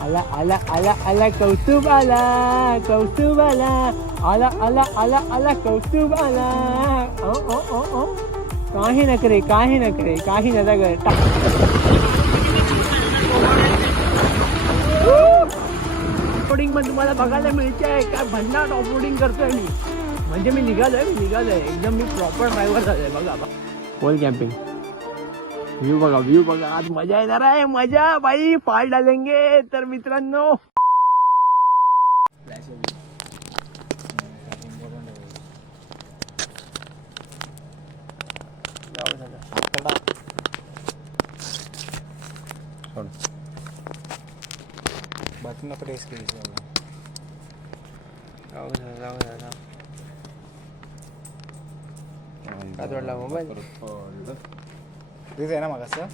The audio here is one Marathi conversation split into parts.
आला आला आला आला कौस्तुभ आला कौस्तुभ आला आला आला आला आला कौस्तुभ आला ओ ओ ओ ओ काही नकरे काही नकरे काही नजर ऑफरोडिंग पण तुम्हाला बघायला मिळते आहे काय भन्नाट ऑफरोडिंग करतोय मी म्हणजे मी निघालोय एकदम मी प्रॉपर ड्रायव्हर झालोय बघा होल कॅम्पिंग व्यू बघा आज मजा येणार आहे मजा बाई फाल डालेंगे तर मित्रांनो बातम्या प्रेस केली वाटला मोबाईल तेच आहे ना मग असं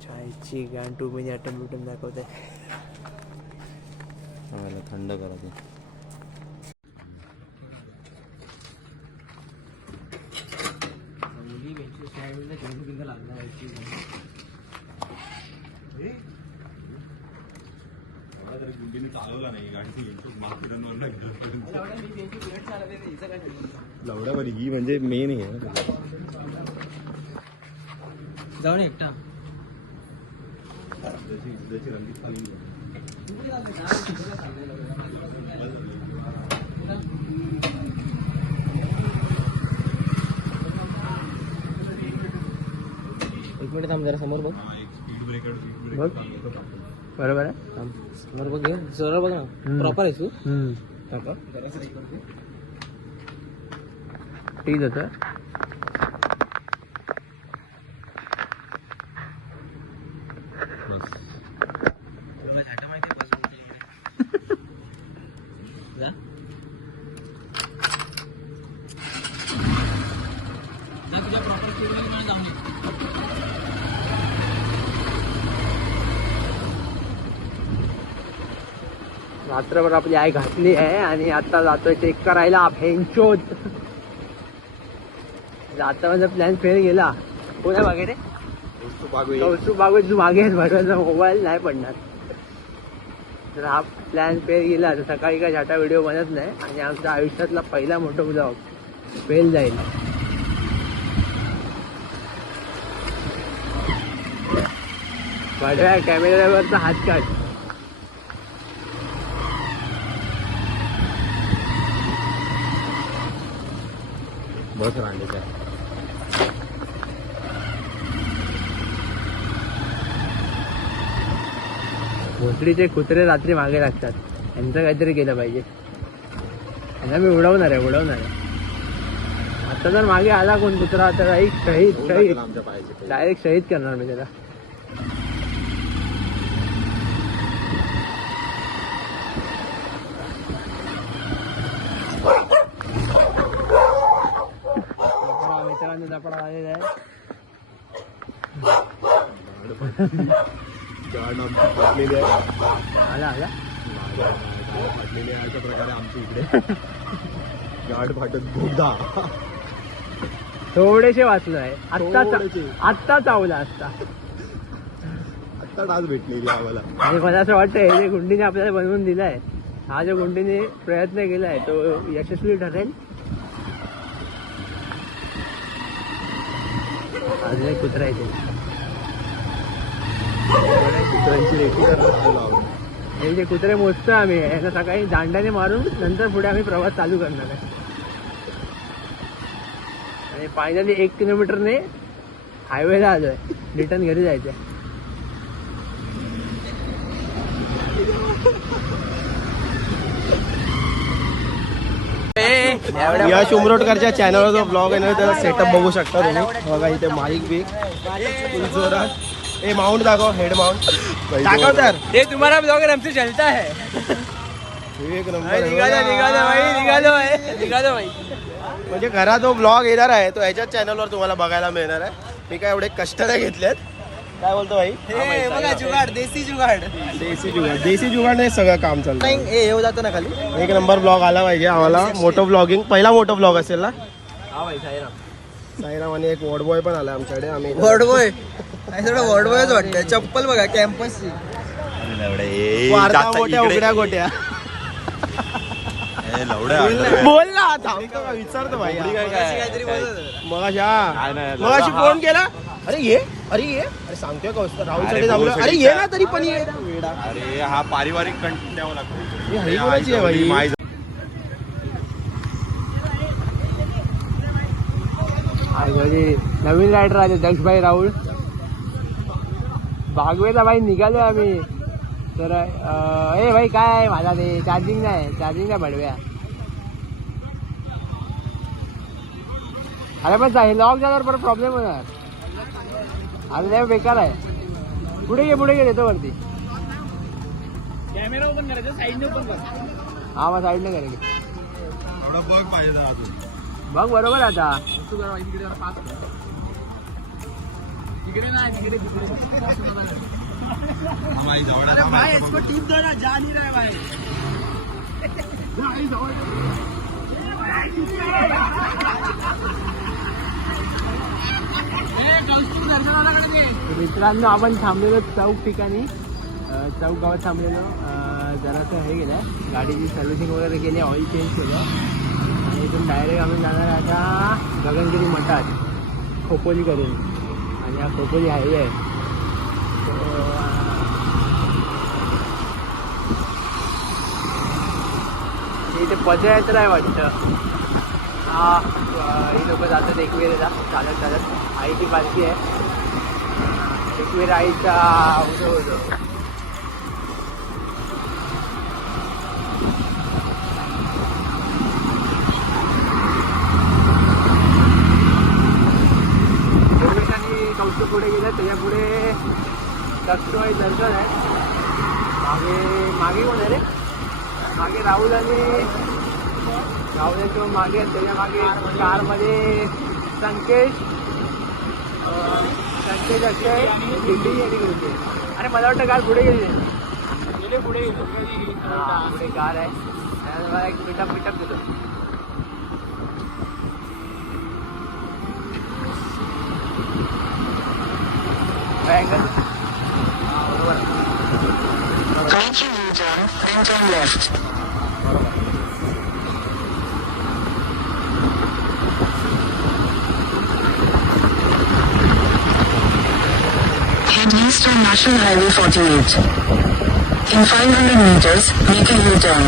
चायची गाण 2 मिनिट अटम लुटून दाखवते थंड करा ते लवड्यावर ही म्हणजे मेन आहे जाऊन एकटा एक मिनिट थांब जरा समोर बघ बघ बरोबर आहे समोर बघ घे सरळ बघ ना प्रॉपर आहे तू ठीक होतं रात्रभर आपली आई घातली आहे आणि आता जातोय चेक करायला फेंचोद जाता माझा प्लॅन फेल गेला कोणा मागे रे कौस्तुभ बागवे तू मागे भरवायचा मोबाईल नाही पडणार तर हा प्लॅन फेल गेला तर सकाळी काय झाटा व्हिडिओ बनत नाही आणि आमच्या आयुष्यातला पहिला मोठा ब्लॉग फेल जाईल भडव्या कॅमेऱ्यावरचा हात काढ बस रांडेचा भोसडीचे कुत्रे रात्री मागे लागतात यांचं काहीतरी केलं पाहिजे यांना मी उडवणार आहे आता जर मागे आला कोण कुत्रा तर एक शहीद डायरेक्ट शहीद करणार मी त्याला मित्रांनो दपडा आलेला आहे आला आला अशा प्रकारे आमच्या इकडे गाड फाटत बोगदा थोडेसे वाचलोय आत्ता चावला असता आत्ता डास भेटलेली आम्हाला आणि मला असं वाटतंय जे गुंडीने आपल्याला बनवून दिलाय हा जो गुंडीने प्रयत्न केलाय तो यशस्वी ठरेल अजून एक कुत्रा येते कुत्र्यांची रेटी करायला हे जे कुत्रे मोजतो आम्ही यांना सकाळी दांड्याने मारून नंतर पुढे आम्ही प्रवास चालू करणार आहे आणि फायनली 1 किलोमीटरने हायवेला आलोय रिटर्न घरी जायचंय यश उमरोटकरच्या चॅनलवर जो ब्लॉग आहे ना त्याचा सेटअप बघू शकता तुम्ही बघा इथे माईक बिक जोरात ए माउंट दाखव हेड माउंट दाखव तर ये तुम्हारा ब्लॉगर हमसे चलता है एक नंबर निघालो भाई म्हणजे घरात जो ब्लॉग येणार आहे तो ह्याच्याच चॅनलवर तुम्हाला बघायला मिळणार आहे मी काय एवढे कष्ट नाही घेतलेत काय बोलतो भाई बघा जुगाड देसी जुगाड सगळं काम चालतं येऊ जातो ना खाली एक नंबर ब्लॉग आला पाहिजे आम्हाला मोठं ब्लॉगिंग पहिला मोठा ब्लॉग असेल ना हा भाई साईराम आणि एक वॉर्ड बॉय पण आला आमच्याकडे आम्ही वॉर्ड बॉयच वाटतंय चप्पल बघा कॅम्पसची वार्ता मोठ्या उघड्या गोट्या बोल ना थांबतो का विचारतो भाई मग अशी फोन केला अरे ये अरे सांगतोय का राहुल थांबलो अरे ये ना तरी पण ये अरे हा पारिवारिक कंटेंट द्यावा लागतो हरी कोणाची आहे भाई नवीन रायडर आले दक्षभाई राहुल बागवेला भाई निघालो आम्ही तर ए भाई काय आहे माझा ते चार्जिंग नाही बडव्या अरे पण लॉक झाल्यावर परत प्रॉब्लेम होणार आता त्या बेकार आहे पुढे घे देतो वरती कॅमेरा ओपन करायचा साईडने ओपन कर हा मग साईडने करायचं बघ पाहिजे अजून बघ बरोबर आता तिकडे नाही तिकडे भाई इसको टीप दो ना जा नहीं रहा है भाई मित्रांनो आपण थांबलेलो चौक ठिकाणी चौक गावात थांबलेलो जरासं हे गेलं गाडीची सर्व्हिसिंग वगैरे केली ऑइल चेंज केलं आणि इथून डायरेक्ट आम्ही जाणार आता गगनगिरी मठात खोपोली करून आणि हा खोपोली हायवे आहे इथे पदयात्रा आहे वाटतं हा ही लोक जातात एकवेळेला चालत आईची पालखी आहे एकवेळ आईचा होतो कौतुक पुढे गेलं त्याच्या पुढे दक्षिणवाडी दर्शन आहे मागे कोण आहे रे मागे राहुल आणि राहुल्याच्या मागे त्याच्या मागे कारमध्ये संकेश अक्षय दिल्ली आणि गेले अरे मला वाटतं कार पुढे गेले पुढे कार आहे मला एक पिटअप देतो Head east on National Highway 48. In 500 meters, make a U-turn.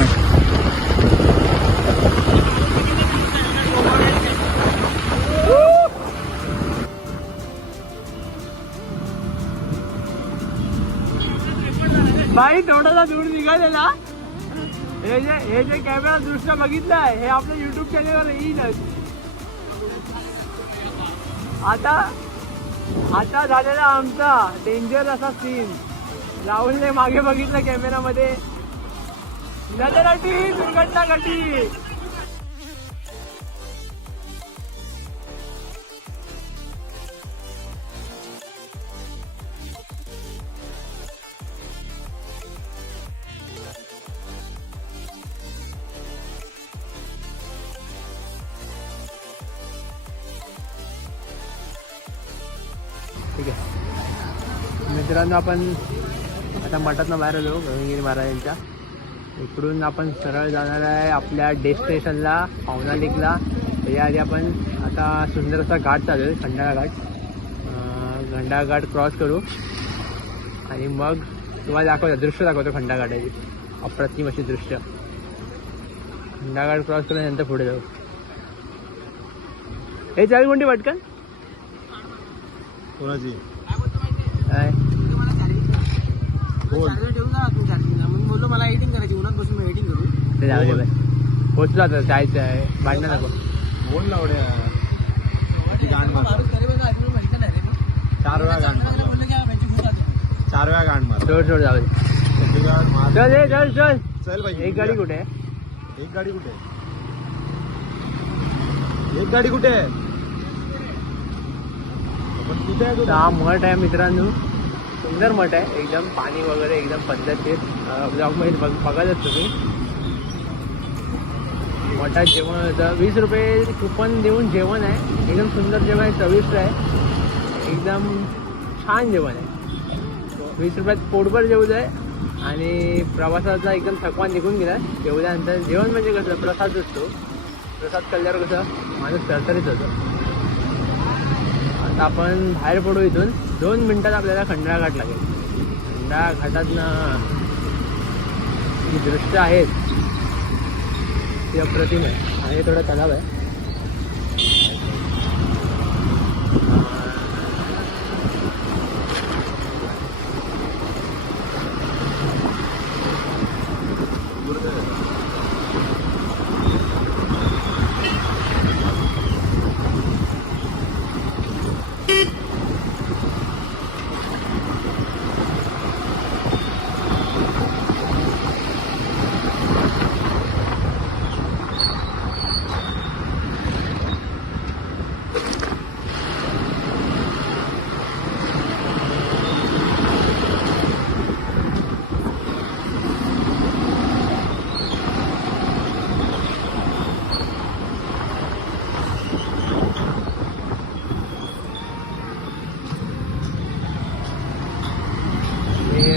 भाई थोडासा दूर निघालेला हे जे कॅमेरा दृश्य बघितलंय हे आपल्या युट्यूब चॅनलवर येईलच आता झालेला आमचा डेंजर असा सीन राहुलने मागे बघितलं कॅमेरामध्ये दुर्घटना घडली ठीक आहे मित्रांनो आपण आता मठातनं बाहेर आलो गगनगिरी महाराजांच्या इकडून आपण सरळ जाणार आहे आपल्या डेस्टिनेशनला पावना लेकला त्याआधी आपण आता सुंदर असा घाट चालू आहे खंडाळा घाट क्रॉस करू आणि मग तुम्हाला दृश्य दाखवतो खंडाळा घाटाची अप्रतिम अशी दृश्य खंडाळा घाट क्रॉस केल्यानंतर पुढे जाऊ हे चावी कोणती पटकन कोणाची काय बोललो मला एडिटिंग करायची उन्हात बसून मी एडिटिंग करू ते जाऊ दे पोचलो आता जायचं आहे भांडणं नको बोल ना एवढ्या गाण मार 4 वेळा गाण मार 4 वेळा गाण मार सोड जाऊ दे चल चल भाई एक गाडी कुठे आहे एक गाडी कुठे आहे हा मठ आहे मित्रांनो सुंदर मठ आहे एकदम पाणी वगैरे एकदम पद्धतशीर ब्लॉगमध्ये बघायलाच तुम्ही मठात जेवण होतं 20 रुपये कुपन देऊन जेवण आहे एकदम सुंदर जेवण आहे चविष्ट आहे एकदम छान जेवण आहे 20 रुपयात पोटभर जेवण आहे आणि प्रवासाचा एकदम थकवा निघून गेला जेवल्यानंतर. जेवण म्हणजे कसं प्रसाद असतो, प्रसाद खाल्ल्यावर कसं माणूस तरतरीत होतो. आता आपण बाहेर पडू इथून. 2 मिनिटात आपल्याला खंडाळा घाट लागेल. खंडाळा घाटातनं जी दृश्य आहेत ती अप्रतिम आहे. आणि थोडा तलाव आहे.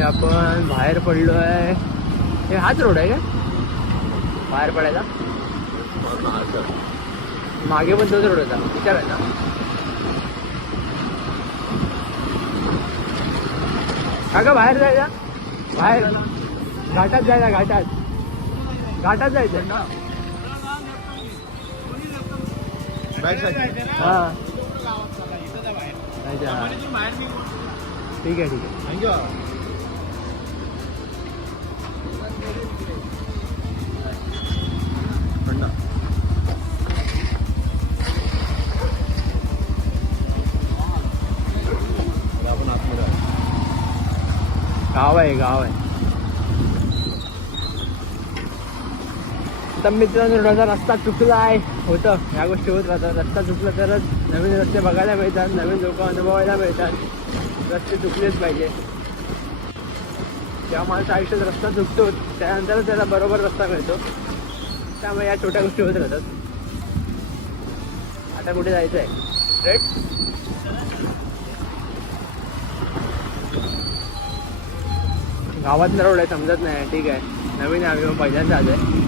आपण बाहेर पडलो आहे. हे हाच रोड आहे का बाहेर पडायला? मागे पण तोच रोड होता, विचारायचा. काका बाहेर जायचा, बाहेर घाटात जायला, घाटात जायचं. हा ठीक आहे. गाव आहे. तर मित्रांनो थोडासा रस्ता चुकला आहे. होतं ह्या गोष्टी होत राहतात. रस्ता चुकला तरच नवीन रस्ते बघायला मिळतात, नवीन लोक अनुभवायला मिळतात. रस्ते चुकलेच पाहिजे. जेव्हा माणूस आयुष्यात रस्ता चुकतो त्यानंतरच त्याला बरोबर रस्ता मिळतो. त्यामुळे या छोट्या गोष्टी होत राहतात. आता कुठे जायचं आहे? राईट. गावातला रोड आहे, समजत नाही. ठीक आहे, नवीन आहे, आम्ही पहिल्यांदा आलो आहे.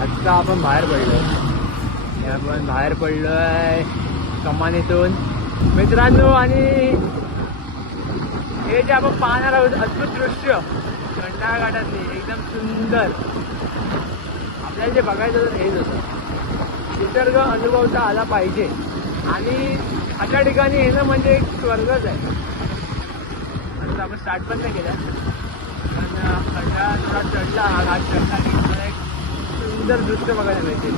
आता आपण बाहेर पडलो आहे कमानीतून मित्रांनो. आणि हे जे आपण पाहणार आहोत अद्भुत दृश्य खंडाळा घाटातले एकदम सुंदर. आपल्याला जे बघायचं होतं हेच होतं. निसर्ग अनुभवता आला पाहिजे आणि अशा ठिकाणी येणं म्हणजे एक स्वर्गच आहे. आता आपण स्टार्ट पण नाही केलं पण खंडाळा थोडा चढला, हा घाट चढला की एक सुंदर दृश्य बघायला मिळते.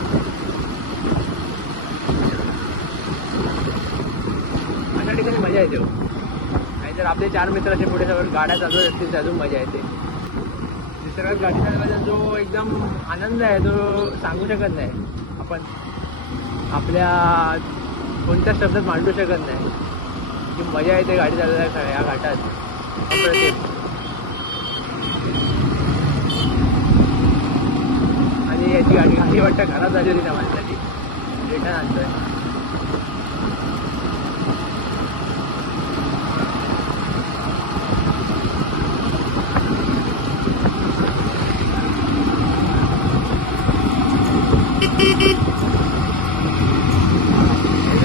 अशा ठिकाणी मजा येते. नाहीतर आपले 4 मित्र असे पुढे सगळं गाड्या चालवत असतील तर अजून मजा येते. निसर्गात गाडी चालवायचा जो एकदम आनंद आहे तो सांगू शकत नाही. आपण आपल्या कोणत्या शब्दात मांडू शकत नाही. जी मजा येते गाडी चालवायला या घाटात अप्रतिम. आणि याची गाडी वाटतं खराब झाली होती त्या माणसाची, रिटर्न आणतोय.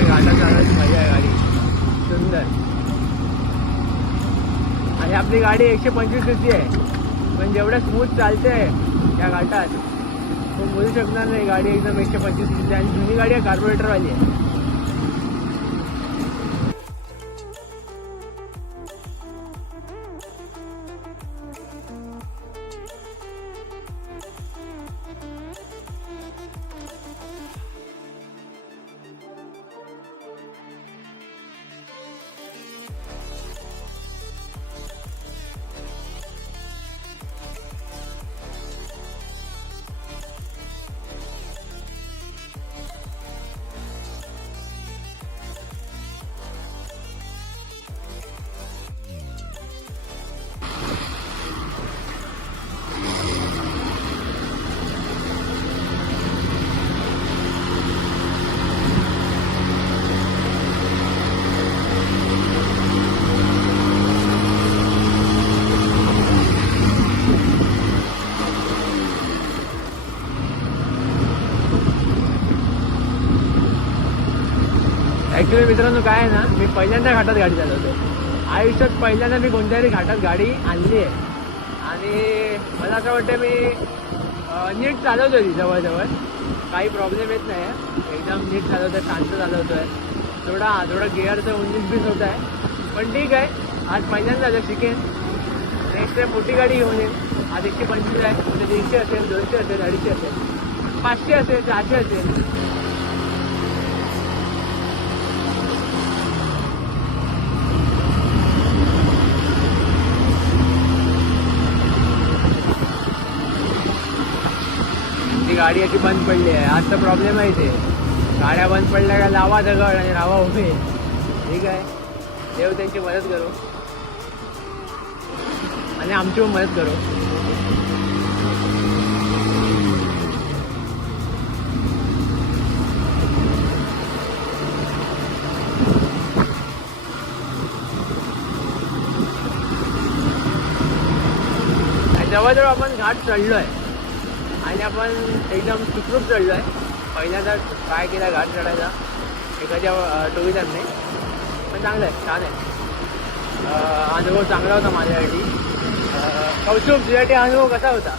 घाटात चालवायची मजा आहे गाडी सुंदर. आणि आपली गाडी 125 cc आहे पण जेवढ्या स्मूथ चालते या घाटात तो बोलू शकणार नाही. गाडी एकदम 125 cc आणि जुनी गाडी आहे, कार्बोरेटरवाली आहे. ॲक्च्युली मित्रांनो काय आहे ना, मी पहिल्यांदा घाटात गाडी चालवतो. आयुष्यात पहिल्यांदा मी कोणत्याही घाटात गाडी आणली आहे आणि मला असं वाटतं मी नीट चालवतो ती जवळजवळ. काही प्रॉब्लेम येत नाही आहे, एकदम नीट चालवतो आहे, शांत चालवतो आहे. थोडं गिअरचं 19-20 होत आहे, पण ठीक आहे. आज पहिल्यांदा जर शिकेन. नेक्स्ट टाइम मोठी गाडी घेऊन येईल. आज 125 आहे, म्हणजे 150 असेल, 200 असेल, 250 असेल, 500 असेल, 400 असेल. ती गाडी अशी बंद पडली आहे. आजचा प्रॉब्लेम आहे ते, गाड्या बंद पडल्या का लावा दगड आणि रावा उभे. ठीक आहे, देव त्यांची मदत करू आणि आमची पण मदत करू. जवळजवळ आपण घाट चढलो आहे आणि आपण एकदम सुखरूप चढलो आहे. पहिल्यांदा ट्राय केला घाट चढायचा एखाद्या टू व्हीलरने, पण चांगलं आहे, छान आहे. अनुभव चांगला होता माझ्यासाठी. कौशुक, तुझ्यासाठी अनुभव कसा होता?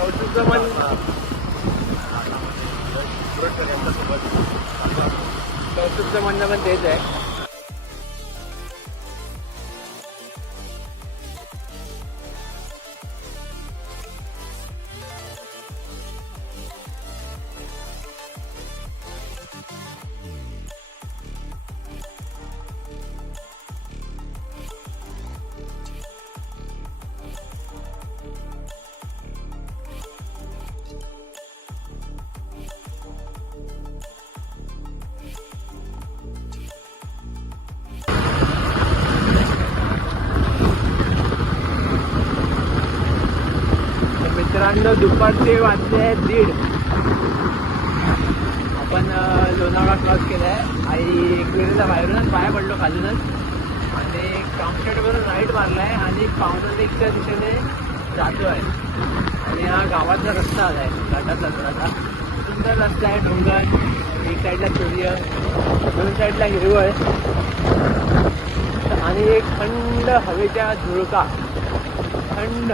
कौशुकचं म्हणणं पण तेच आहे. मित्रांनो, दुपारचे वाजले आहेत 1:30. आपण लोणावळा क्रॉस केला आहे आणि एकविरेला बाहेरूनच पाया पडलो खालूनच आणि कामशेटवरून राईट मारला आहे आणि पावनलेकच्या दिशेने जातो आहे. आणि हा गावातला रस्ता आला आहे, घाटातला थोडासा सुंदर रस्ता आहे. डोंगर, एक साईडला सूर्य, दोन साईडला हिरवळ आणि एक थंड हवेच्या झुळका. थंड,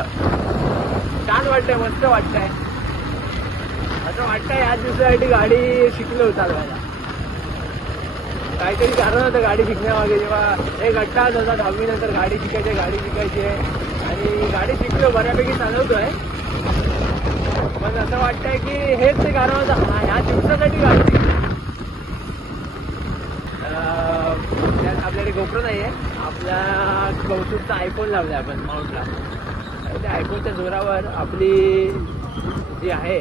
छान वाटतंय, मस्त वाटतंय. असं वाटतंय याच दिवसासाठी गाडी शिकलो चालवायला. काहीतरी कारण होतं गाडी शिकण्यामागे. जेव्हा एक अट्टाच होता 10वी नंतर गाडी शिकायची आणि गाडी शिकलो, बऱ्यापैकी चालवतोय. पण असं वाटतंय की हेच ते कारण होतं, ह्या दिवसासाठी गाडी शिकली. त्यात आपल्याकडे गोप्रो नाही आहे, आपल्या कौतुकचा आयफोन लावला आपण माउंटला. त्या आयफोनच्या जोरावर आपली जी आहे,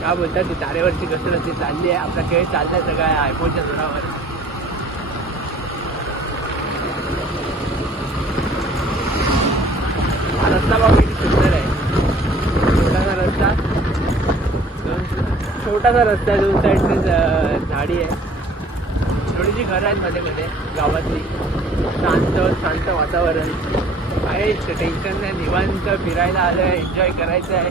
काय बोलतात ती तारेवरची कसरत ती चालली आहे. आपला खेळ चाललाय सगळा आयफोनच्या जोरावर. हा रस्ता बाबा किती सुंदर आहे. छोटासा रस्ता आहे, दोन साईडने झाडी आहे, थोडीशी घरं आहेत मध्ये मध्ये गावातली. शांत वातावरण, काहीच टेन्शन नाही, निवांत फिरायला आलं आहे, एन्जॉय करायचं आहे.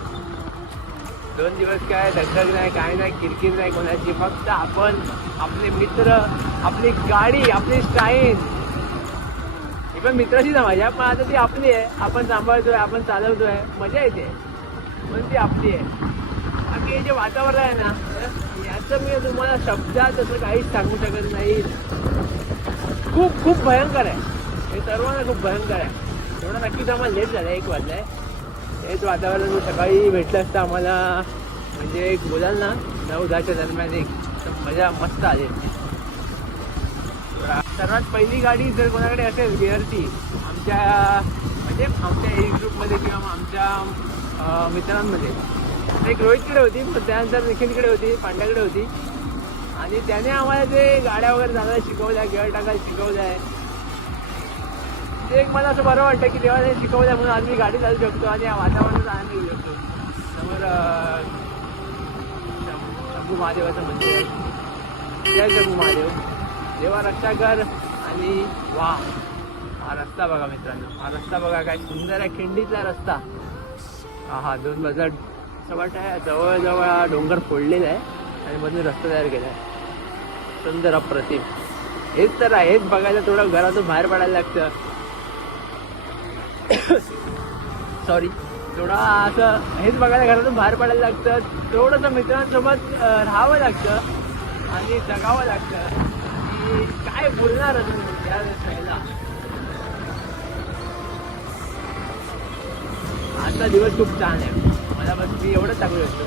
2 दिवस काय धगधग नाही, काय नाही, किरकिर नाही कोणाची. फक्त आपण, आपले मित्र, आपली गाडी, आपली स्टाईल. ही पण मित्राची ना माझ्या, पण आता ती आपली आहे. आपण सांभाळतोय, आपण चालवतोय, मजा येते, पण ती आपली आहे. बाकी हे जे वातावरण आहे ना, याचं मी तुम्हाला शब्दात असं काहीच सांगू शकत नाही. खूप खूप भयंकर आहे हे, सर्वांना खूप भयंकर आहे. एवढं नक्कीच आम्हाला लेट झालं, 1 वाजलाय. हेच वातावरण सकाळी भेटलं असतं आम्हाला, म्हणजे एक बोलाल ना 9-10च्या दरम्यान, एक मजा मस्त आली. सर्वात पहिली गाडी जर कोणाकडे असेल गिअरची आमच्या एज ग्रुपमध्ये किंवा आमच्या मित्रांमध्ये, एक रोहितकडे होती, त्यानंतर निखिलकडे होती, पांड्याकडे होती. आणि त्याने आम्हाला ते गाड्या वगैरे चालवायला शिकवल्या, गिअर टाकायला शिकवलं आहे. ते एक मला असं बरं वाटतं की तेव्हा ते शिकवलं म्हणून आज मी गाडी चालू शकतो आणि या वातावरणाचा आनंद घेऊ शकतो. समोर शंभू महादेवाचं मंदिर आहे. जय शंभू महादेव, देवा रक्षा कर. आणि वा, हा रस्ता बघा मित्रांनो, हा रस्ता बघा, काय सुंदर आहे, खिंडीतला रस्ता. हा 2 बाजूला असं वाटतं जवळजवळ डोंगर फोडलेला आहे आणि मधून रस्ता तयार केलाय सुंदर अप्रतिम. हेच तर आहे, हेच बघायला थोडं घरातून बाहेर पडायला लागतं. सॉरी, थोडं असं हेच बघायला घरातून बाहेर पडायला लागतं, थोडंसं मित्रांसोबत राहावं लागतं आणि जगावं लागतं. की काय बोलणार या रस्त्याला. आजचा दिवस खूप छान आहे मला, बस मी एवढंच सांगू शकतो.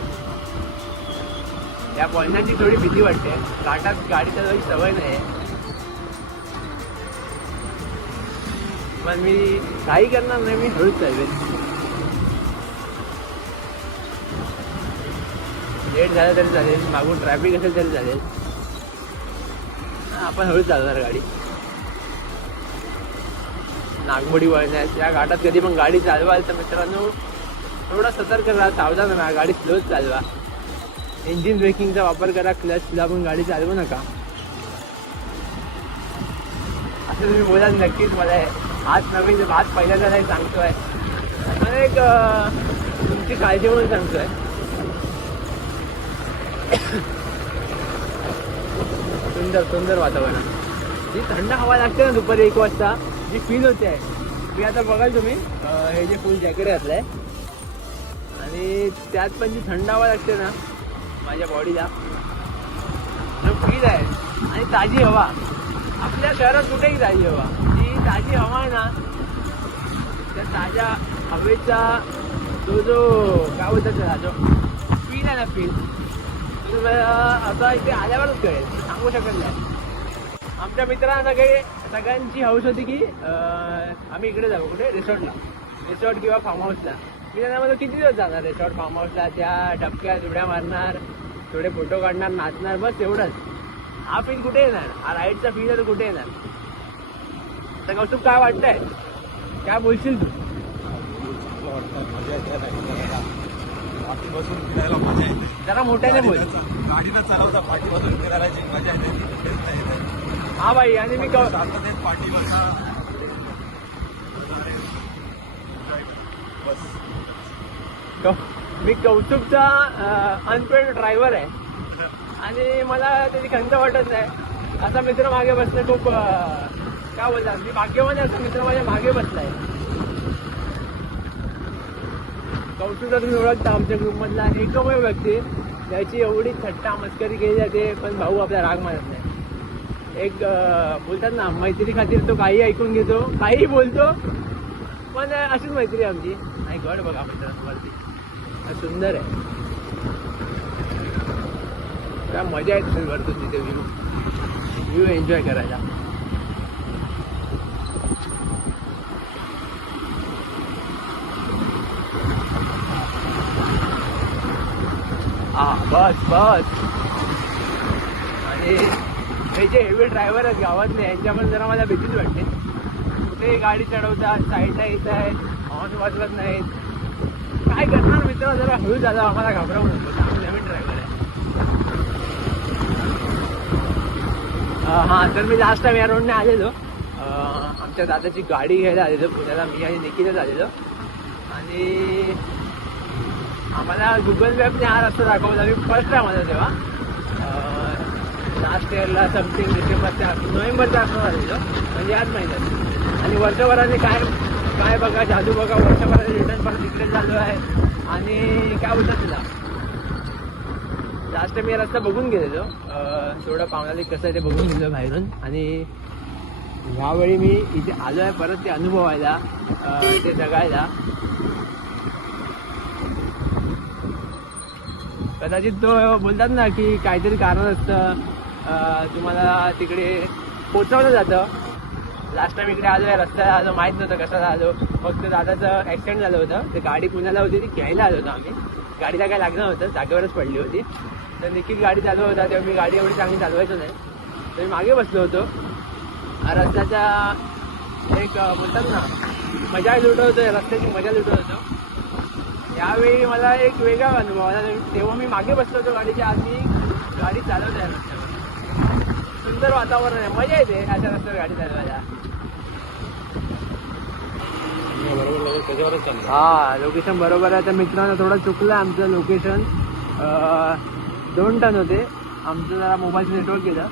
या पॉईंटांची थोडी भीती वाटते, घाटात गाडी चालवायची सवय नाही. पण मी काही करणार नाही, मी हळूच चालवेन. लेट झालं तरी चालेल, मागून ट्रॅफिक असेल तरी चालेल, आपण हळूच चालवणार गाडी. नागमोडी वळण्यात या घाटात कधी पण गाडी चालवाल तर मित्रांनो थोडा सतर्क राहा, सावधान राहा, गाडी स्लोच चालवा. इंजिन ब्रेकिंगचा वापर करा, क्लच दाबून गाडी चालवू नका. असं तुम्ही बोलाल नक्कीच. मला आज नवीन आज पहिल्यांदा नाही सांगतोय, मला एक तुमची काळजी म्हणून सांगतोय. सुंदर सुंदर वातावरण, जी थंड हवा लागते ना दुपारी 1 वाजता, जी फील होते आहे. मी आता बघाल तुम्ही हे जे फुल जॅकेट घातलंय आणि त्यात पण जी थंड हवा लागते ना माझ्या बॉडीला, जो फील आहे आणि ताजी हवा. आपल्या शहरात कुठेही ताजी हवा, जी ताजी हवा आहे ना, त्या ताज्या हवेचा जो काय बोलतात त्याला, जो फील आहे ना, फील आता इथे आल्यावरच कळेल, सांगू शकत नाही. आमच्या मित्रांना काही सगळ्यांची हौस होती की आम्ही इकडे जाऊ, कुठे रिसॉर्टला, रिसॉर्ट किंवा फार्म हाऊसला. मी त्यांना म्हणतो किती दिवस जाणार रिसॉर्ट फार्म हाऊसला, त्या डबक्यात उड्या मारणार, थोडे फोटो काढणार, नाचणार, बस एवढंच. हा फील कुठे येणार, हा राईडचा फील आहे तो कुठे येणार. तर कौतुक काय वाटतंय, काय बोलशील तू? पाठी बसून फिरायला मजा येते, जरा मोठ्याने बोल. गाडीनं चालवता पाठी बसून फिरायला जी मजा येते. हा बाई, आणि मी पाठीवर मी कौतुकचा अनपेड ड्रायव्हर आहे आणि मला त्याची खंत वाटत नाही. असा मित्र मागे बसणं खूप काय बोलतात, मी भाग्यवान आहे, असा मित्र माझ्या मागे बसलाय. कौतुकचा तुम्ही ओळखता, आमच्या ग्रुपमधला एकमेव व्यक्ती त्याची एवढी थट्टा मस्करी केली जाते पण भाऊ आपला राग मानत नाही. एक बोलतात ना, मैत्री खातीर तो काही ऐकून घेतो, काही बोलतो, पण अशीच मैत्री आमची. नाही गड बघा मित्रांवरती, सुंदर आहे, काय मजा येते वरतून तिथे व्ह्यू एन्जॉय करायला. बस बस. आणि हे जे हेवी ड्रायव्हर आहेत गावातले, यांच्यावर जरा मला भीतीच वाटते. कुठेही गाडी चढवतात, साईडला येत आहेत, हॉर्न वाजवत नाहीत. काय करणार मित्र, जरा हळू झालं, आम्हाला घाबरावू नको, आम्ही नवीन ड्रायव्हर आहे. हां, तर मी लास्ट टाइम या रोडने आलेलो, आमच्या दादाची गाडी घ्यायला आलेलो पुण्याला, मी आणि निखिलच आलेलो. आणि आम्हाला गुगल मॅपने हा रस्ता दाखवला. मी फर्स्ट टाइम आलो तेव्हा लास्ट इयरला समथिंग नोव्हेंबरच्या आसपास आलेलो, म्हणजे याच महिन्यात. आणि वर्षभराने काय बघा, जादू बघा, वर्षभराने रिटर्न परत तिकडे चालू आहे. आणि काय बोलतात तुला, लास्ट टाइम मी रस्ता बघून गेलेलो, थोडं पावणाली कसं आहे ते बघून गेलो बाहेरून. आणि ह्यावेळी मी इथे आलो आहे परत ते अनुभवायला, ते जगायला. कदाचित तो बोलतात ना की काहीतरी कारण असतं, तुम्हाला तिकडे पोचवलं जातं. लास्ट टाइम इकडे आलो आहे, रस्त्याला आलो, माहीत नव्हतं कशाला आलो. फक्त दादाचं ॲक्सिडेंट झालं होतं, ते गाडी पुण्याला होती, ती घ्यायला आलो होतो आम्ही. गाडीला काय लागलं नव्हतं, जागेवरच पडली होती. तर निखिल गाडी चालवत होता, तेव्हा मी गाडी एवढी चांगली चालवायचो नाही, तर मी मागे बसलो होतो. रस्त्याच्या एक बोलतात ना मजा लुटवतो, रस्त्याची मजा लुटवतो. यावेळी मला एक वेगळा अनुभव आला. तेव्हा मी मागे बसलो होतो गाडीच्या आत, मी गाडी चालवत आहे रस्त्यावर. सुंदर वातावरण आहे, मजा येते अशा रस्त्यावर गाडी चालवायला. हा, लोकेशन बरोबर आहे. तर मित्रांनो थोडं चुकलं आमचं लोकेशन. 2 टन होते. आमचं जरा मोबाईलचं नेटवर्क गेलं.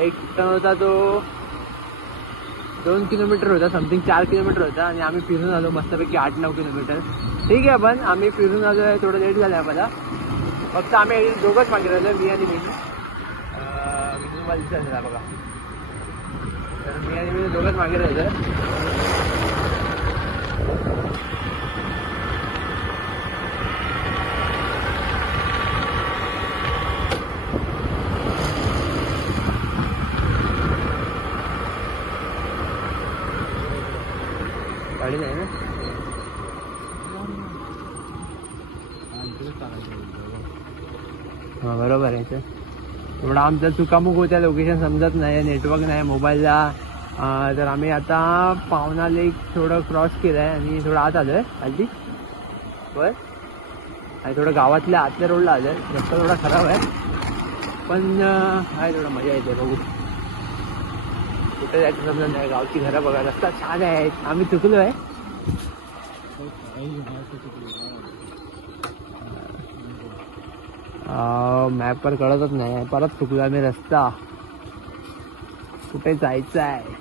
1 टन होता तो 2 किलोमीटर होता, समथिंग 4 किलोमीटर होता. आणि आम्ही फिरून आलो मस्तपैकी 8-9 किलोमीटर. ठीक आहे, पण आम्ही फिरून आलो आहे, थोडं लेट झालं आहे आम्हाला. फक्त आम्ही दोघंच मागे राहिलो, मी आणि मी तुम्हाला दिसत बघा. तर मी आणि मी दोघंच मागे राहिलो. गाडी नाही ना, हां बरोबर आहे. थोडा आमचा चुकामुक होत्या, लोकेशन समजत नाही, नेटवर्क नाही मोबाईलला. तर आम्ही आता पावना लेक थोडं क्रॉस केलं आहे आणि थोडं आत आलो आहे खाली बरं. आणि थोडं गावातल्या आतल्या रोडला आलं आहे. रस्ता थोडा खराब आहे, पण आहे थोडं मजा येते. बघू कुठे जायचं समजत नाही. गावची घरं बघा, रस्ता छान आहे. आम्ही चुकलो आहे. मॅपवर कळतच नाही, परत चुकलो आम्ही रस्ता. कुठे जायचं आहे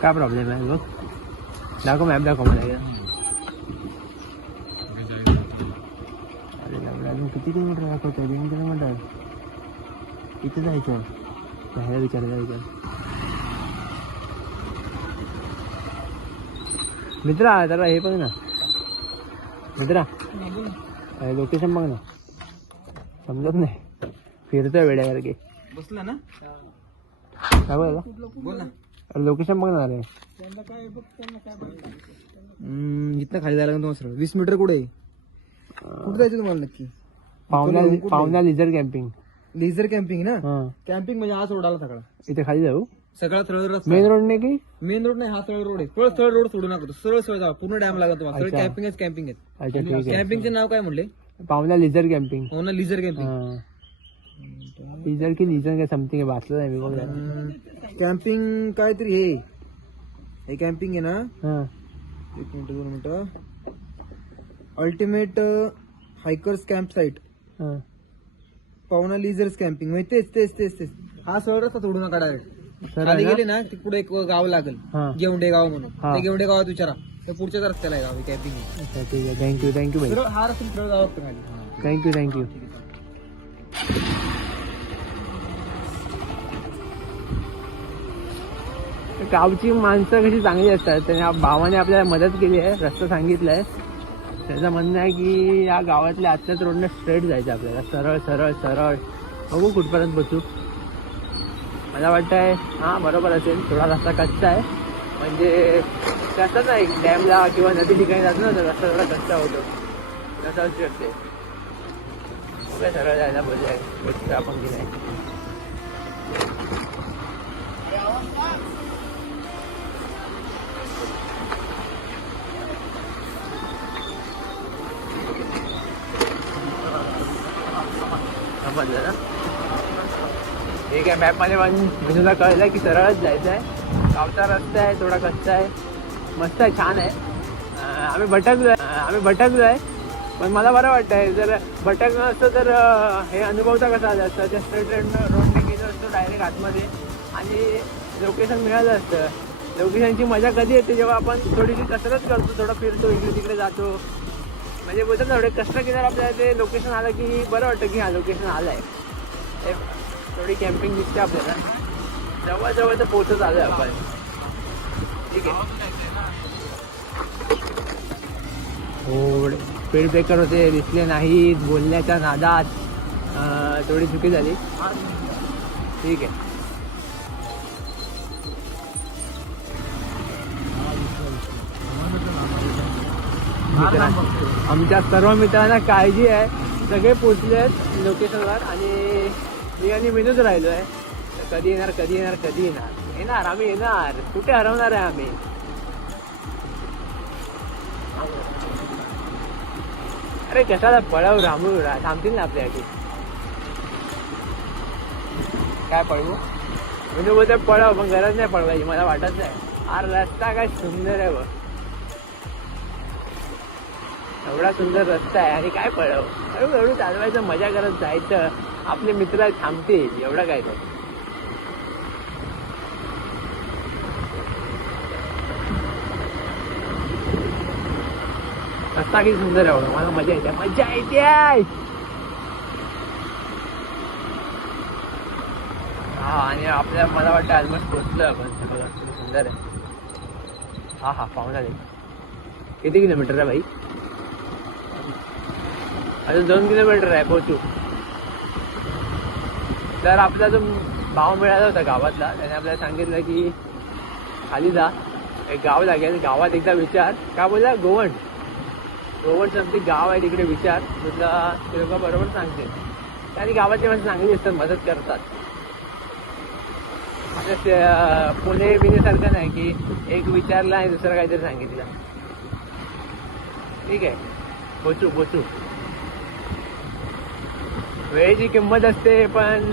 काय प्रॉब्लेम आहे बघ. दाखव मॅप, दाखव मला. अजून किती किलोमीटर दाखवतोय? 2 किलोमीटर. किती जायचं ह्याला विचार. मित्रा जरा हे बघ ना, मित्रा लोकेशन बघ ना, समजत नाही, फिरतोय वेड्यासारखे. बसला ना काय बोल ना, लोकेशन बघ ना रे. इथं खाली जायला तुम्हाला 20 मीटर कुठे जायचं तुम्हाला नक्की? पावना लिझर कॅम्पिंग. लेझर कॅम्पिंग ना? कॅम्पिंग म्हणजे हा सोडायला सगळा इथे खाली जाऊ. सगळा सरळ रस्ता. मेन रोड नाही की? मेन रोड नाही, हा सरळ रोड आहे. सरळ रोड सोडू नका, सरळ जा. पूर्ण डॅम लागला तुम्हाला. सरळ कॅम्पिंग आहे. अच्छा ठीक आहे. कॅम्पिंगचे नाव काय म्हणले? पावना लिझर कॅम्पिंग. हो ना, लिझर कॅम्पिंग. लिझर की लिझर काय समथिंग आहे, वाचलं नाही मी बघ. कॅम्पिंग काहीतरी हे कॅम्पिंग आहे ना. 1 मिनिट. अल्टिमेट हायकर्स कॅम्प साईट, पावना लिझर्स कॅम्पिंग. म्हणजे तेच. हा सरळ रस्ता सोडू नका, डायरेक्ट खाली गेले ना की पुढे एक गाव लागेल, गेवंडे गाव म्हणून. ते गेवंडे गावात विचारा, तर पुढच्याच रस्त्याला आहे गाव कॅम्पिंग. अच्छा ठीक आहे, थँक्यू भाई. हा रस्ता सरळ गावात खाली. थँक्यू. गावची माणसं कशी चांगली असतात. त्या भावाने आपल्याला मदत केली आहे, रस्ता सांगितलाय. त्याचं म्हणणं आहे की या गावातल्या आजच्याच रोडने स्ट्रेट जायचं आपल्याला, सरळ. बघू कुठपर्यंत बसू. मला वाटतंय हां बरोबर असेल. थोडा रस्ता कच्चा आहे, म्हणजे कसं नाही डॅमला किंवा नदी ठिकाणी जातो ना, तर रस्ता थोडा कच्चा होतो, तसा असू शकते. सरळ जायला पाहिजे आपण की नाही. समजलं ना? ठीक आहे, मॅपमध्ये पण तुला कळलं की सरळच जायचं आहे. गावचा रस्ता आहे, थोडा कच्चा आहे, मस्त आहे, छान आहे. आम्ही भटकलो आहे, पण मला बरं वाटतंय. जर भटकलं असतं तर हे अनुभवता कसा आला असतं. त्या स्ट्रेट रोडने गेलो असतो डायरेक्ट आतमध्ये आणि लोकेशन मिळालं असतं. लोकेशनची मजा कधी येते? जेव्हा आपण थोडीशी कसरत करतो, थोडं फिरतो, इकडे तिकडे जातो. म्हणजे बोलतात ना, थोडे कष्ट केल्यावर आपल्याला ते लोकेशन आलं की बरं वाटतं की हा लोकेशन आलं आहे. थोडी कॅम्पिंग दिसते आपल्याला. जवळ तर पोहोचत आलोय आपण. ठीक आहे. हो, स्पीड ब्रेकर होते, दिसले नाहीत. बोलण्याच्या नादात थोडी चुकी झाली. ठीक आहे. आमच्या सर्व मित्रांना काळजी आहे, सगळे पोचले आहेत लोकेशनवर आणि मी आणि मीनूच राहिलो आहे. कधी येणार आम्ही येणार. कुठे हरवणार आहे आम्ही? अरे कशाला पळव, रामू थांबतील ना आपल्यासाठी. काय पळवू? म्हणजे बोलते पळव, पण गरज नाही पळवायची, मला वाटत नाही. हा रस्ता काय सुंदर आहे बघ. एवढा सुंदर रस्ता आहे आणि काय पळव हळूहळू चालवायचं, मजा करत जायचं. आपले मित्र थांबतील एवढं काय तर. रस्ता किती सुंदर आहे बघा, मला मजा येते, मजा येते. हा आणि आपल्याला मला वाटतं ऑलमोस्ट पोहोचलो आपण. बघा किती सुंदर आहे. हा हा पाहुणा दे. किती किलोमीटर आहे भाई? अजून 2 किलोमीटर आहे पोहोचू. तर आपला जो भाव मिळाला होता गावातला, त्याने आपल्याला सांगितलं की खाली जा, एक गाव लागेल, गावात एकदा विचार. का बोला? गोवण समथिंग गाव आहे तिकडे विचार, तुला ते लोक बरोबर सांगते. आणि गावातले माणसं चांगली असतात, मदत करतात. पुणे बिण्यासारखं नाही की एक विचारला आणि दुसरं काहीतरी सांगितलं. ठीक आहे, पोचू. वेळेची किंमत असते, पण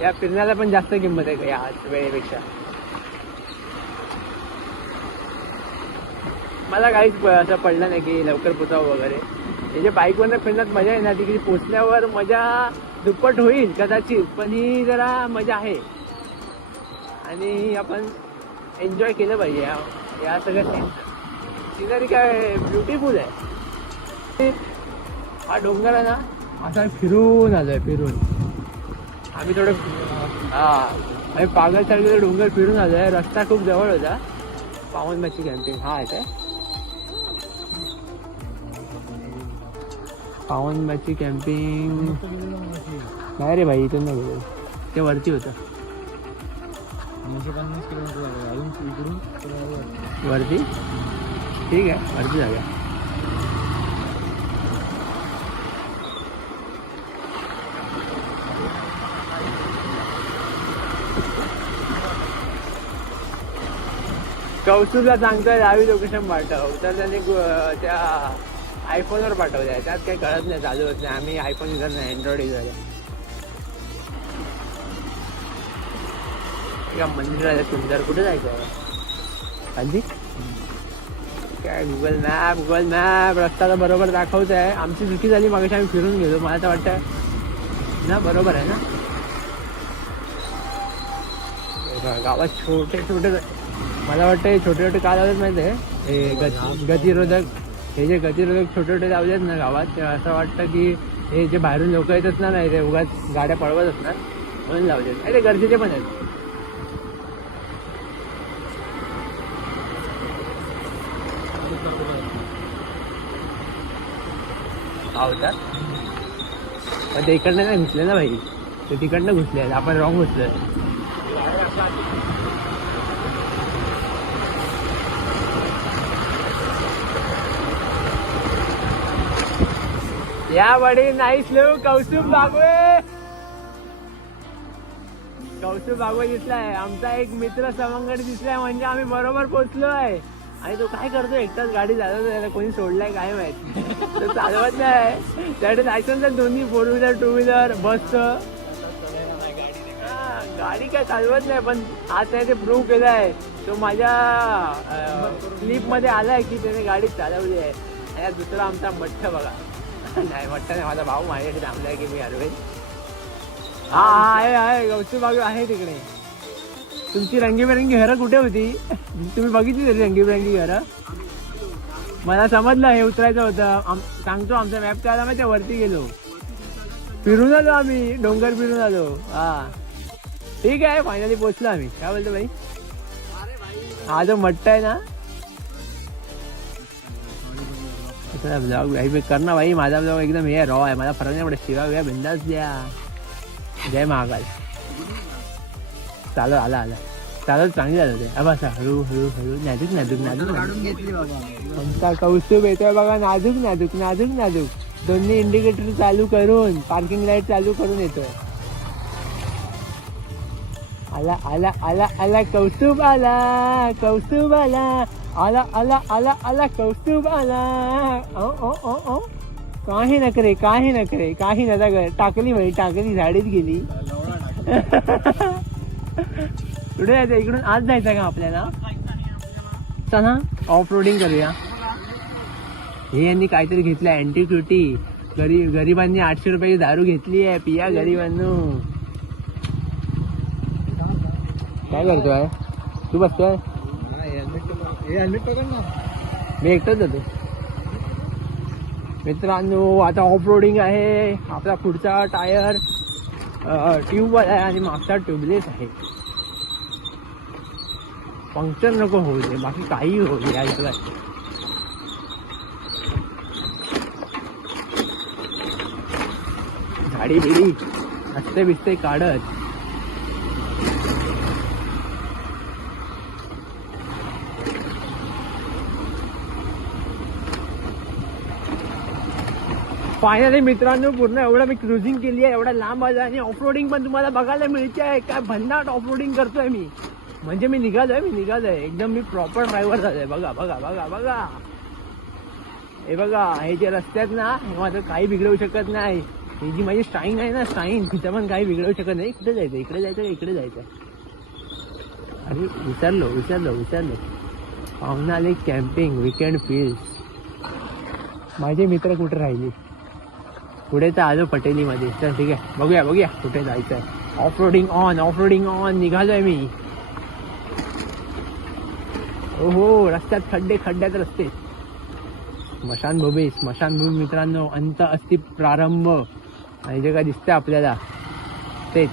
या फिरण्याला पण जास्त किंमत आहे या वेळेपेक्षा. मला काहीच असं पडलं नाही की लवकर पोचावं वगैरे. हे जे बाईकवरनं फिरण्यात मजा आहे ना, तिकडे पोचल्यावर मजा दुप्पट होईल कदाचित, पण ही जरा मजा आहे आणि आपण एन्जॉय केलं पाहिजे या सगळ्या सिनरी. काय ब्युटिफुल आहे. हा डोंगर आहे ना, असा फिरून आलोय आम्ही थोडं. आम्ही पागलसारखे डोंगर फिरून आलोय. रस्ता खूप जवळ होता. पावनबाची कॅम्पिंग हा आहे काय? पावनबाची कॅम्पिंग नाही रे भाई, इथून नाही गेलो, ते वरती होतं. 950 किलोमीटर अजून इकडून वरती. ठीक आहे, वरती जाऊया. कौस्तुभला सांगतोय दहावी लोकेशन पाठव, तर त्याने त्या आयफोनवर पाठवलंय. त्यात काही कळत नाही, चालू होत नाही. आम्ही आयफोन युजर नाही, अँड्रॉइड युजर आहे. एका मंदिराला सुंदर. कुठे जायचं आहे खाली? काय गुगल मॅप रस्ता तर बरोबर दाखवत आहे. आमची चुकी झाली, मागाशी आम्ही फिरून गेलो. मला तर वाटतं ना बरोबर आहे ना. गावात छोटे मला वाटतं हे छोटे का लावलेत माहिती आहे? हे गतिरोधक, हे जे गतिरोधक छोटे लावलेत ना गावात, ते असं वाटतं की हे जे बाहेरून लोक येतात ना, नाही ते उगाच गाड्या पळवत असणार म्हणून लावलेत. ते गरजेचे पण आहेत. होतात पण ते इकडनं नाही घुसले ना भाई, ते तिकडनं घुसले. आपण रॉंग घुसलोय. या बडी नाईस लुक. कौस्तुभ बागवे दिसलाय. आमचा एक मित्र सवंगडी दिसलाय, म्हणजे आम्ही बरोबर पोहोचलोय. आणि तो काय करतो, एकटाच गाडी चालवतो, त्याला कोणी सोडलाय काय माहित. तो चालवत नाही. त्यासाठी लायसन्स आहे दोन्ही, 4 व्हीलर 2 व्हीलर बसचं. गाडी काय चालवत नाही, पण आज त्याने ते प्रूव्ह केलंय. तो माझ्या क्लिप मध्ये आलाय की त्याने गाडी चालवली आहे. आणि दुसरा आमचा मठ्ठ बघा. नाही मठ्ठ नाही, माझा भाऊ माझ्यासाठी थांबलाय की मी हरवेल. हा आहे कौस्तुभ बागवे आहे तिकडे. तुमची रंगीबेरंगी घरं कुठे होती? तुम्ही बघितली तरी रंगीबेरंगी घरं? मला समजलं हे उतरायचं होतं. सांगतो आमचा मॅप काय आला माहिती, वरती गेलो, फिरून आलो आम्ही, डोंगर फिरून आलो. हा ठीक आहे, फायनली पोहोचलो आम्ही. काय बोलतो भाई? हा जो मट्टा आहे ना, ब्लॉग भाई कर ना भाई. माझा ब्लॉग एकदम हे रॉ आहे, मला फरक नाही पडत. शिवा बिवा बिंदास द्या. जय महाकाल. चालू आला चालू चांगली झालं ते. बसा हळू नाजूक. आमचा कौस्तुभ येतोय बघा, नाजूक. दोन्ही इंडिकेटर चालू करून, पार्किंग लाईट चालू करून येतोय. आला कौस्तुभ आला कौस्तुभ आला. ओ काही नकरे काही नका. टाकली भाई, टाकली झाडीत गेली. कुठे जायचं? इकडून आज जायचं का आपल्याला? चला ऑफ रोडिंग करूया. हे यांनी काहीतरी घेतलं अँटिक्युटी. गरिबांनी 800 रुपयाची दारू घेतली आहे. पिया गरिबांनो. काय करतोय तू? बसतोय? मी एकटाच जातो. मित्रांनो आता ऑफ रोडिंग आहे. आपला पुढचा टायर ट्यूबवाला आहे आणि मागचा ट्यूबलेस आहे. पंक्चर नको होऊ दे, बाकी काही होऊ दे. ऐकलं झाडी बिडी असते बिस्ते काढत. फायनली मित्रांनो पूर्ण एवढं मी क्रुझिंग केली आहे, एवढा लांब आहे आणि ऑफरोडिंग पण तुम्हाला बघायला मिळते आहे. काय भन्नाट ऑफरोडिंग करतोय मी. म्हणजे मी निघालोय एकदम. मी प्रॉपर ड्रायव्हर झालोय. बघा बघा बघा बघा हे बघा. हे जे रस्त्यात ना हे मात्र काही बिघडवू शकत नाही. ही जी माझी स्टाईन आहे ना स्टाईन, तिथं पण काही बिघडवू शकत नाही. कुठे जायचं? इकडे जायचं का इकडे जायचं? अरे विसरलो. पावनाले कॅम्पिंग विकेंड फील्ड. माझे मित्र कुठे राहिली? पुढे तर आलो पटेलीमध्ये. चल ठीक आहे, बघूया कुठे जायचंय. ऑफ रोडिंग ऑन निघालोय मी. ओहो रस्त्यात खड्ड्यात रस्ते. स्मशानभूमी मित्रांनो. अंत अस्ति प्रारंभ. आणि जे काय दिसतंय आपल्याला तेच.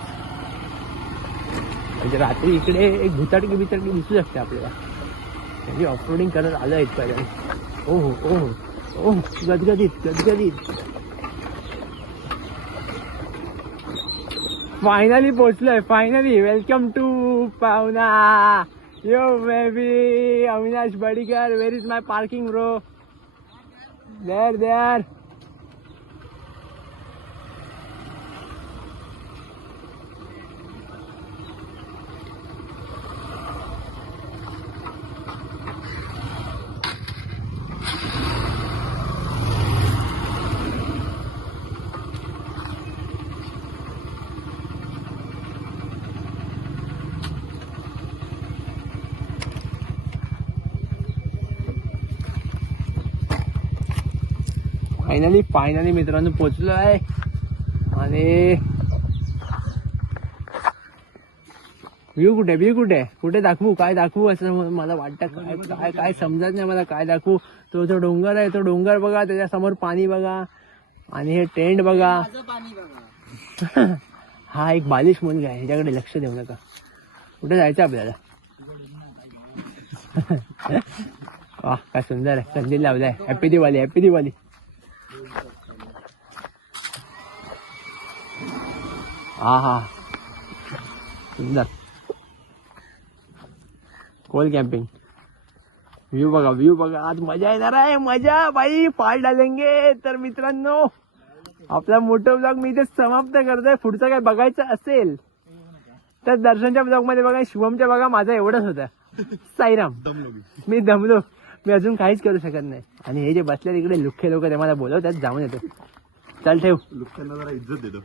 म्हणजे रात्री इकडे एक भुताटकी दिसू शकते आपल्याला. म्हणजे ऑफ रोडिंग करत आलोय इथपर्यंत. ओहो गदगदीत. फायनली पोहोचलोय. Welcome to Pawna. Yo baby Avinash Badikar. Where is my parking bro? There. Finally मित्रांनो पोचलो आहे. आणि व्ह्यू कुठे दाखवू? काय दाखवू असं मला वाटतं. काय समजत नाही मला. काय दाखवू? तो जो डोंगर आहे, तो डोंगर बघा, त्याच्यासमोर पाणी बघा आणि हे टेंट बघा. हा एक बालिश मुलगा आहे, ह्याच्याकडे लक्ष देऊ नका. कुठे जायचं आपल्याला? वाह काय सुंदर आहे. कंदील लावलाय. हॅपी दिवाळी. हा सुंदर. Coal camping. व्ह्यू बघा. आज मजा येणार आहे. मजा बाई पाल डालेंगे. तर मित्रांनो आपला मोठा ब्लॉग मी इथे समाप्त करतोय. पुढचं काय बघायचं असेल तर दर्शनच्या ब्लॉग मध्ये बघा. शिवमच्या बघा. माझा एवढंच होतं. साईराम. मी दमलो. मी अजून काहीच करू शकत नाही. आणि हे जे बसले तिकडे लुख्खे लोक ते मला बोलवतात. जाऊन येतो. चल ठेव. लुख्यांना जरा इज्जत देतो.